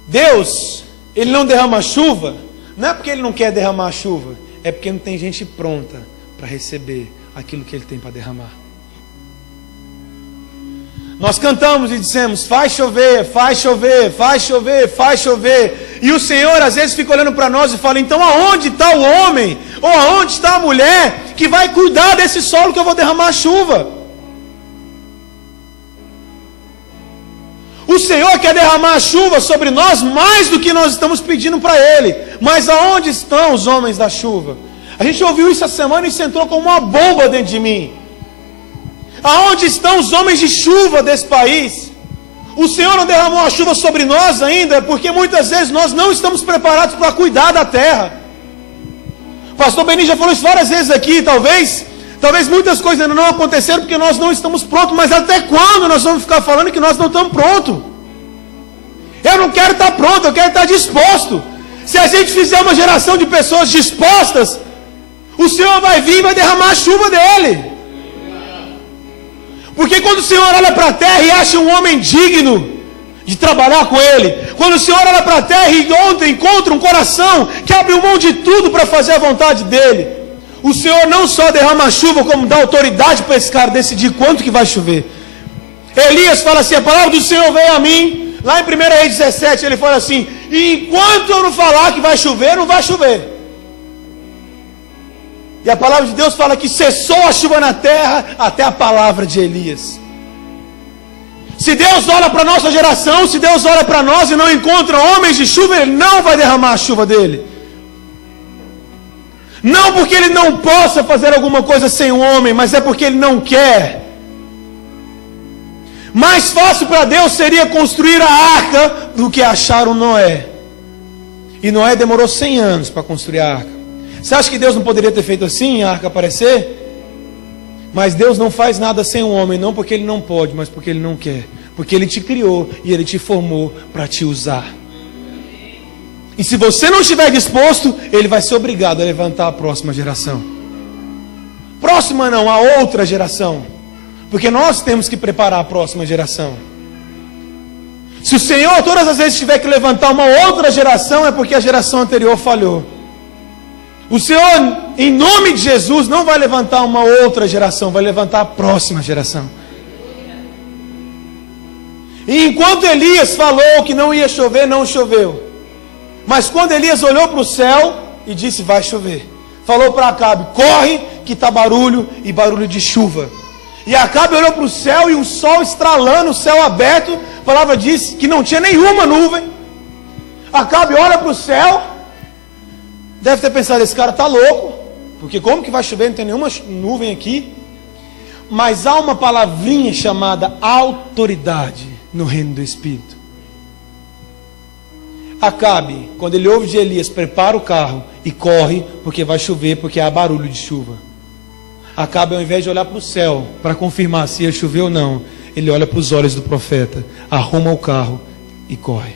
Deus, Ele não derrama chuva, não é porque Ele não quer derramar chuva, é porque não tem gente pronta para receber aquilo que Ele tem para derramar. Nós cantamos e dissemos, faz chover, faz chover, faz chover, faz chover. E o Senhor às vezes fica olhando para nós e fala, então aonde está o homem? Ou aonde está a mulher que vai cuidar desse solo que eu vou derramar a chuva? O Senhor quer derramar a chuva sobre nós mais do que nós estamos pedindo para Ele. Mas aonde estão os homens da chuva? A gente ouviu isso essa semana e isso entrou como uma bomba dentro de mim. Aonde estão os homens de chuva desse país? O Senhor não derramou a chuva sobre nós ainda, porque muitas vezes nós não estamos preparados para cuidar da terra. O pastor Beni já falou isso várias vezes aqui, talvez muitas coisas ainda não aconteceram porque nós não estamos prontos, mas até quando nós vamos ficar falando que nós não estamos prontos? Eu não quero estar pronto, eu quero estar disposto. Se a gente fizer uma geração de pessoas dispostas, o Senhor vai vir e vai derramar a chuva dele. Porque quando o Senhor olha para a terra e acha um homem digno de trabalhar com Ele, quando o Senhor olha para a terra e encontra um coração que abre mão de tudo para fazer a vontade dEle, o Senhor não só derrama a chuva, como dá autoridade para esse cara decidir quanto que vai chover. Elias fala assim, a palavra do Senhor veio a mim, lá em 1 Reis 17, ele fala assim, enquanto eu não falar que vai chover, não vai chover. E a palavra de Deus fala que cessou a chuva na terra até a palavra de Elias. Se Deus olha para a nossa geração, se Deus olha para nós e não encontra homens de chuva, Ele não vai derramar a chuva dEle. Não porque Ele não possa fazer alguma coisa sem um homem, mas é porque Ele não quer. Mais fácil para Deus seria construir a arca do que achar um Noé. E Noé demorou 100 anos para construir a arca. Você acha que Deus não poderia ter feito assim, a arca aparecer? Mas Deus não faz nada sem um homem, não porque Ele não pode, mas porque Ele não quer. Porque Ele te criou e Ele te formou para te usar. E se você não estiver disposto, Ele vai ser obrigado a levantar a próxima geração. Próxima não, a outra geração. Porque nós temos que preparar a próxima geração. Se o Senhor todas as vezes tiver que levantar uma outra geração, é porque a geração anterior falhou. O Senhor, em nome de Jesus, não vai levantar uma outra geração, vai levantar a próxima geração. E enquanto Elias falou que não ia chover, não choveu. Mas quando Elias olhou para o céu e disse: vai chover, falou para Acabe: corre que está barulho e barulho de chuva. E Acabe olhou para o céu e um sol estralando, o céu aberto. A palavra diz que não tinha nenhuma nuvem. Acabe olha para o céu, deve ter pensado: esse cara está louco, porque como que vai chover, não tem nenhuma nuvem aqui. Mas há uma palavrinha chamada autoridade no reino do Espírito. Acabe, quando ele ouve de Elias, prepara o carro e corre, porque vai chover, porque há barulho de chuva. Acabe, ao invés de olhar para o céu para confirmar se ia chover ou não, ele olha para os olhos do profeta, arruma o carro e corre.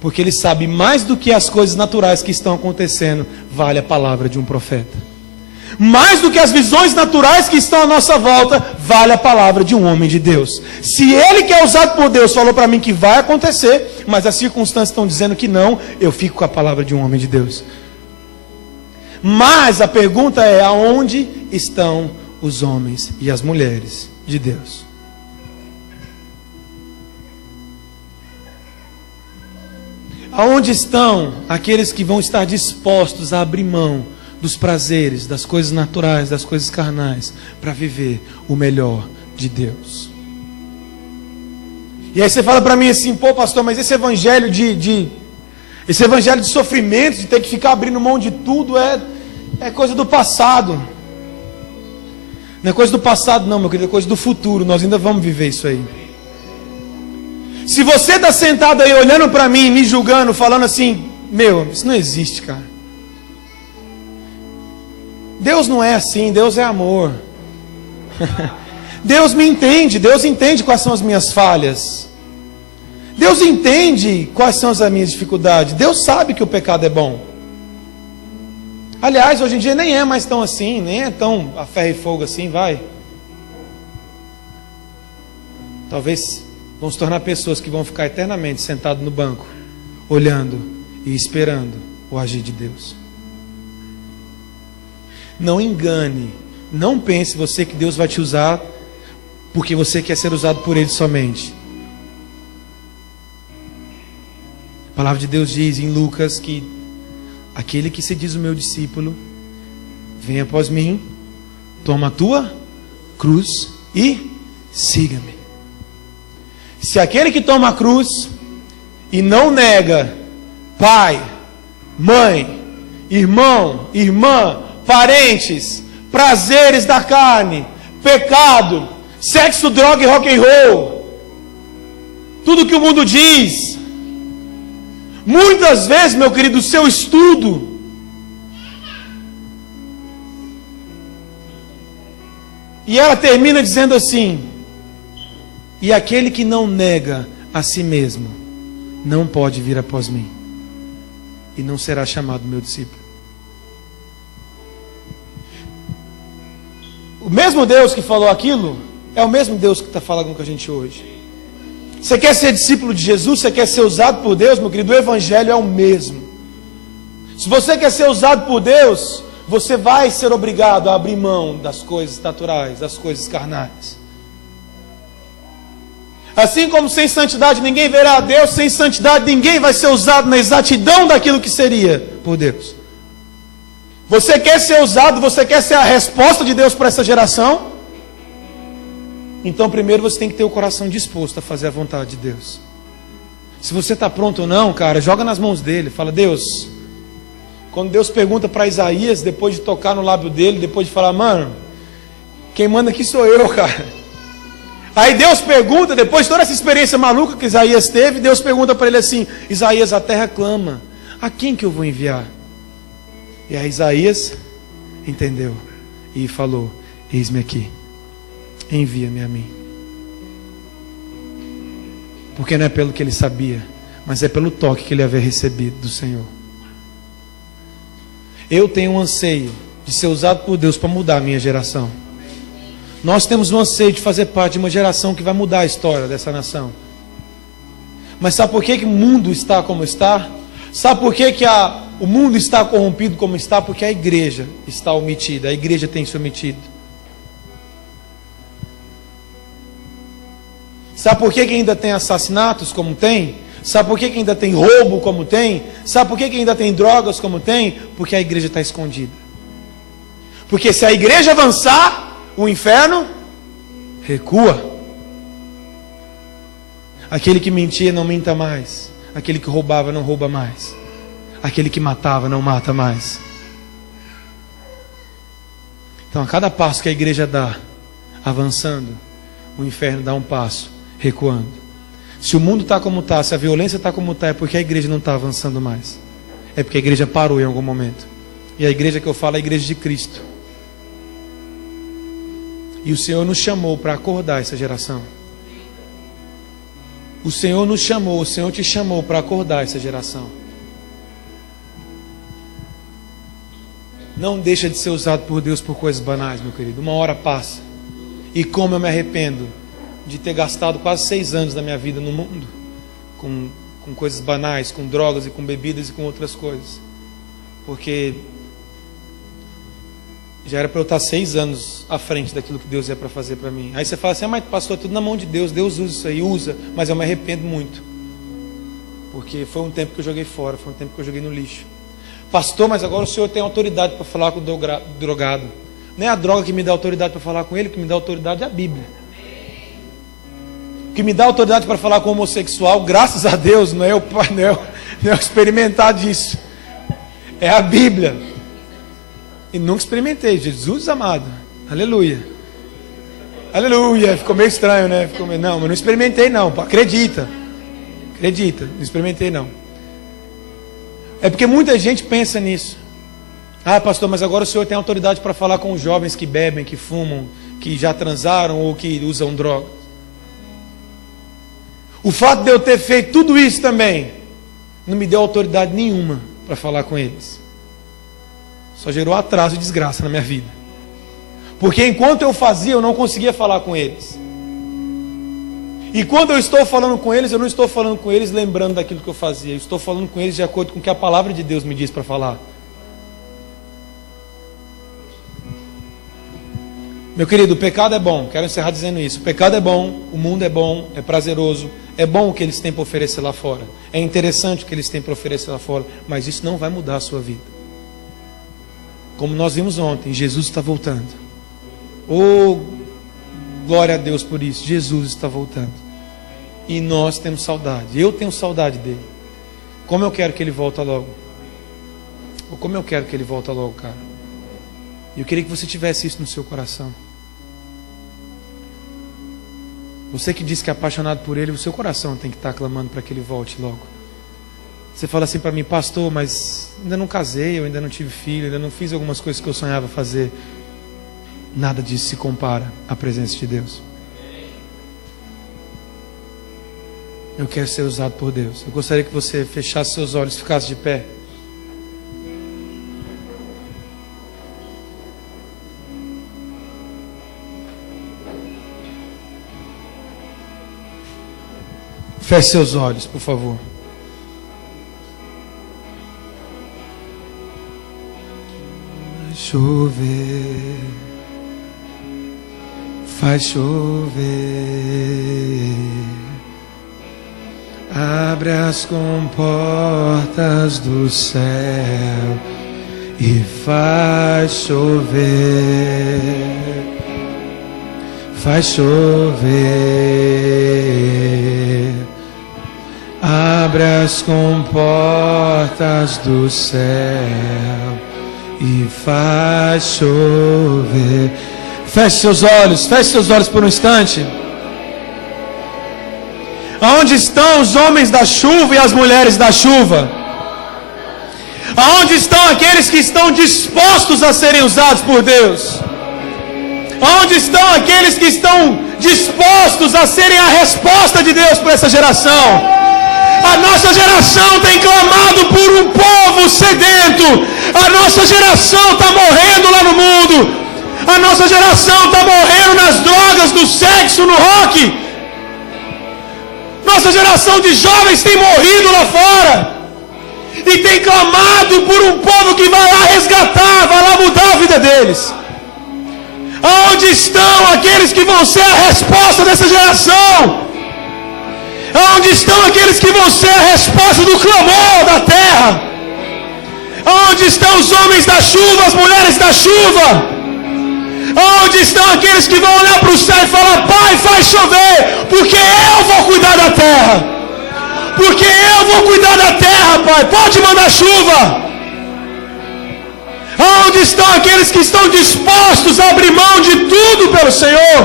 Porque ele sabe mais do que as coisas naturais que estão acontecendo, vale a palavra de um profeta. Mais do que as visões naturais que estão à nossa volta, vale a palavra de um homem de Deus. Se ele que é usado por Deus falou para mim que vai acontecer, mas as circunstâncias estão dizendo que não, eu fico com a palavra de um homem de Deus. Mas a pergunta é: aonde estão os homens e as mulheres de Deus? Aonde estão aqueles que vão estar dispostos a abrir mão dos prazeres, das coisas naturais, das coisas carnais, para viver o melhor de Deus? E aí você fala para mim assim: pô pastor, mas esse evangelho esse evangelho de sofrimento, de ter que ficar abrindo mão de tudo, é coisa do passado. Não é coisa do passado não, meu querido, é coisa do futuro. Nós ainda vamos viver isso aí. Se você está sentado aí olhando para mim, me julgando, falando assim: meu, isso não existe, cara. Deus não é assim, Deus é amor. Deus me entende, Deus entende quais são as minhas falhas. Deus entende quais são as minhas dificuldades. Deus sabe que o pecado é bom. Aliás, hoje em dia nem é mais tão assim, nem é tão a ferro e fogo assim, vai. Talvez vão se tornar pessoas que vão ficar eternamente sentados no banco, olhando e esperando o agir de Deus. Não engane, não pense você que Deus vai te usar porque você quer ser usado por Ele somente. A palavra de Deus diz em Lucas que aquele que se diz o meu discípulo, vem após mim, toma a tua cruz e siga-me. Se aquele que toma a cruz e não nega pai, mãe, irmão, irmã, parentes, prazeres da carne, pecado, sexo, droga e rock and roll, tudo que o mundo diz, muitas vezes, meu querido, o seu estudo e ela termina dizendo assim: e aquele que não nega a si mesmo não pode vir após mim e não será chamado meu discípulo. O mesmo Deus que falou aquilo é o mesmo Deus que está falando com a gente hoje. Você quer ser discípulo de Jesus? Você quer ser usado por Deus, meu querido? O evangelho é o mesmo. Se você quer ser usado por Deus, você vai ser obrigado a abrir mão das coisas naturais, das coisas carnais. Assim como sem santidade ninguém verá a Deus, sem santidade ninguém vai ser usado na exatidão daquilo que seria por Deus. Você quer ser usado, você quer ser a resposta de Deus para essa geração? Então primeiro você tem que ter o coração disposto a fazer a vontade de Deus. Se você está pronto ou não, cara, joga nas mãos dele. Fala: Deus, quando Deus pergunta para Isaías, depois de tocar no lábio dele, depois de falar: mano, quem manda aqui sou eu, cara. Aí Deus pergunta, depois de toda essa experiência maluca que Isaías teve, Deus pergunta para ele assim: Isaías, a terra clama, a quem que eu vou enviar? E aí Isaías entendeu e falou: eis-me aqui, envia-me a mim. Porque não é pelo que ele sabia, mas é pelo toque que ele havia recebido do Senhor. Eu tenho um anseio de ser usado por Deus para mudar a minha geração. Nós temos um anseio de fazer parte de uma geração que vai mudar a história dessa nação. Mas sabe por que o mundo está como está? Sabe por que o mundo está corrompido como está? Porque a igreja está omitida, a igreja tem se omitido. Sabe por que ainda tem assassinatos como tem? Sabe por que ainda tem roubo como tem? Sabe por que ainda tem drogas como tem? Porque a igreja está escondida. Porque se a igreja avançar, o inferno recua. Aquele que mentia não minta mais. Aquele que roubava não rouba mais. Aquele que matava não mata mais. Então a cada passo que a igreja dá, avançando, o inferno dá um passo, recuando. Se o mundo está como está, se a violência está como está, é porque a igreja não está avançando mais. É porque a igreja parou em algum momento. E a igreja que eu falo é a igreja de Cristo. E o Senhor nos chamou para acordar essa geração. O Senhor nos chamou, o Senhor te chamou para acordar essa geração. Não deixa de ser usado por Deus por coisas banais, meu querido. Uma hora passa. E como eu me arrependo de ter gastado quase 6 anos da minha vida no mundo com coisas banais, com drogas e com bebidas e com outras coisas. Porque já era para eu estar 6 anos à frente daquilo que Deus é para fazer para mim. Aí você fala assim, mas pastor, é tudo na mão de Deus. Deus usa isso aí, usa. Mas eu me arrependo muito. Porque foi um tempo que eu joguei fora, foi um tempo que eu joguei no lixo. Pastor, mas agora o senhor tem autoridade para falar com o drogado. Não é a droga que me dá autoridade para falar com ele, o que me dá autoridade é a Bíblia. O que me dá autoridade para falar com o homossexual, graças a Deus, não é eu experimentar disso. É a Bíblia. E nunca experimentei, Jesus amado. Aleluia. Aleluia. Ficou meio estranho, né? Não, mas não experimentei não. Acredita. Acredita. Não experimentei não. É porque muita gente pensa nisso. Ah, pastor, mas agora o senhor tem autoridade para falar com os jovens que bebem, que fumam, que já transaram ou que usam droga. O fato de eu ter feito tudo isso também não me deu autoridade nenhuma para falar com eles. Só gerou atraso e desgraça na minha vida. Porque enquanto eu fazia, eu não conseguia falar com eles. E quando eu estou falando com eles, eu não estou falando com eles lembrando daquilo que eu fazia. Eu estou falando com eles de acordo com o que a palavra de Deus me diz para falar. Meu querido, o pecado é bom. Quero encerrar dizendo isso. O pecado é bom, o mundo é bom, é prazeroso. É bom o que eles têm para oferecer lá fora. É interessante o que eles têm para oferecer lá fora. Mas isso não vai mudar a sua vida. Como nós vimos ontem, Jesus está voltando. Oh, glória a Deus por isso. Jesus está voltando. E nós temos saudade. Eu tenho saudade dele. Como eu quero que ele volte logo. Ou como eu quero que ele volte logo, cara. E eu queria que você tivesse isso no seu coração. Você que diz que é apaixonado por ele, o seu coração tem que estar clamando para que ele volte logo. Você fala assim para mim, pastor, mas ainda não casei, eu ainda não tive filho, ainda não fiz algumas coisas que eu sonhava fazer. Nada disso se compara à presença de Deus. Eu quero ser usado por Deus. Eu gostaria que você fechasse seus olhos e ficasse de pé. Feche seus olhos, por favor. Chover, faz chover, abre as comportas do céu e faz chover, faz chover, abre as comportas do céu e faz chover. Feche seus olhos por um instante. Aonde estão os homens da chuva e as mulheres da chuva? Aonde estão aqueles que estão dispostos a serem usados por Deus? Aonde estão aqueles que estão dispostos a serem a resposta de Deus para essa geração? A nossa geração tem clamado por um povo sedento. A nossa geração está morrendo lá no mundo. A nossa geração está morrendo nas drogas, no sexo, no rock. Nossa geração de jovens tem morrido lá fora. e tem clamado por um povo que vai lá resgatar, vai lá mudar a vida deles. Aonde estão aqueles que vão ser a resposta dessa geração? Aonde estão aqueles que vão ser a resposta do clamor da terra? Aonde estão os homens da chuva, as mulheres da chuva? Aonde estão aqueles que vão olhar para o céu e falar: Pai, faz chover, porque eu vou cuidar da terra. Porque eu vou cuidar da terra, Pai. Pode mandar chuva. Aonde estão aqueles que estão dispostos a abrir mão de tudo pelo Senhor?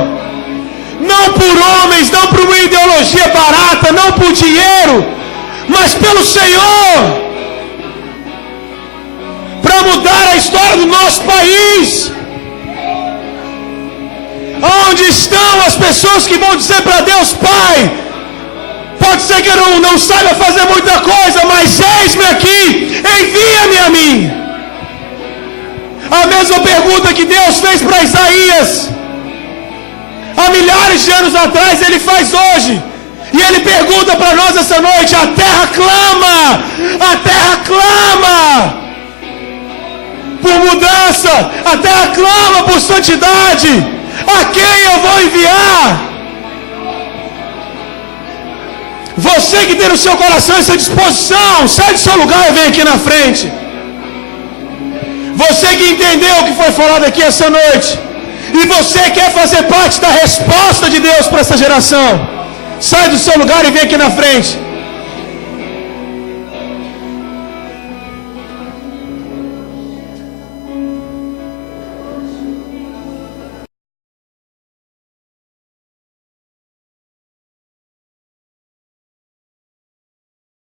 Não por homens, não por uma ideologia barata, não por dinheiro, mas pelo Senhor. Para mudar a história do nosso país. Onde estão as pessoas que vão dizer para Deus: Pai, pode ser que eu não saiba fazer muita coisa, mas eis-me aqui, envia-me a mim. A mesma pergunta que Deus fez para Isaías há milhares de anos atrás, Ele faz hoje. E Ele pergunta para nós essa noite: a terra clama, a terra clama por mudança, a terra clama por santidade. A quem eu vou enviar? Você que tem no seu coração essa disposição, sai do seu lugar e vem aqui na frente. Você que entendeu o que foi falado aqui essa noite, e você quer fazer parte da resposta de Deus para essa geração, sai do seu lugar e vem aqui na frente.